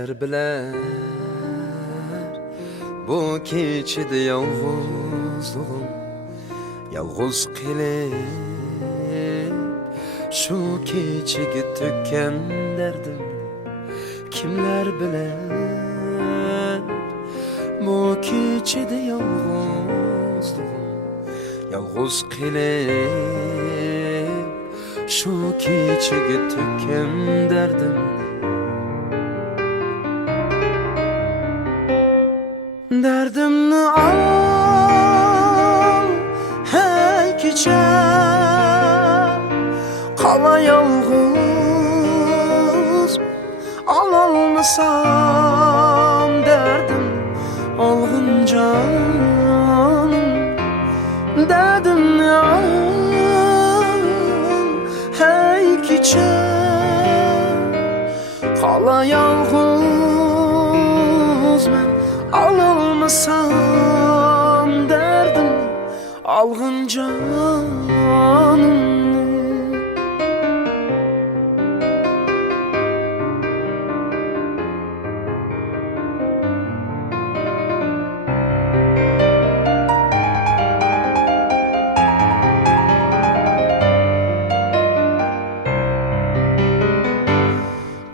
Kimler biler bu keçide yalğızlığım, yalğız qilib şu keçigi tökkan derdim. Kimler biler bu keçide yalğızlığım, yalğız qilib şu keçigi tökkan derdim. Derdimni al hey keçe, qala yalğız alolmasam derdim. Alğın canım derdimni al hey keçe, qala yalğız men alolmasam derdim. Alğın canım.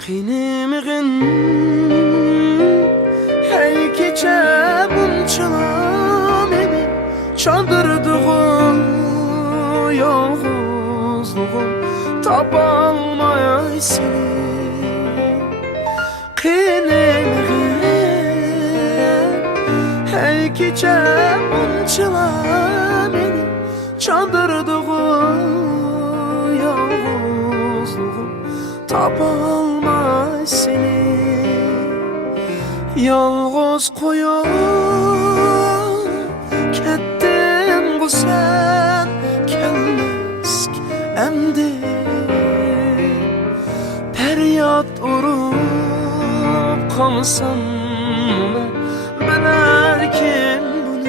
Qinimigin hey keçe bunçala meni çandırdığım yalğızlığım, tapalmay seni. Qinimigin hey keçe bunçala meni çandırdığım yalğızlığım, tapalmay seni. Yalğız koyup kettin bu sen, kelmesk emdi peryat urup kalsam mı bilerken bunu.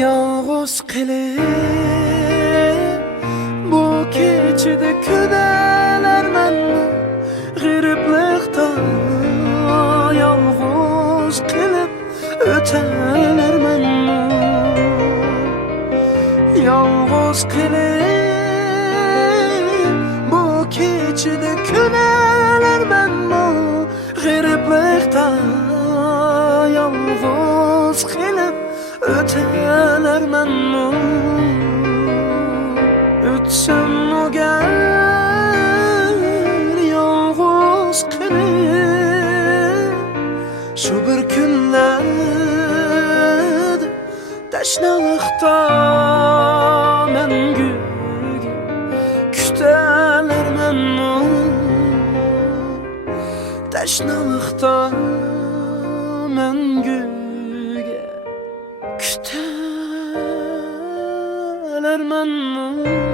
Yalğız qilib bu keçide künelermenni, g'iriblikda yalğız qilib ötelermenni. Yalğız qilib bu keçide künelermenni, g'iriblikda yalğız qilib ötelermenni. Ötsem o gel yalğız qilib şu bir günlerde teşnalıkta mengüge kütelermenni. Teşnalıkta mengüge kütelermenni.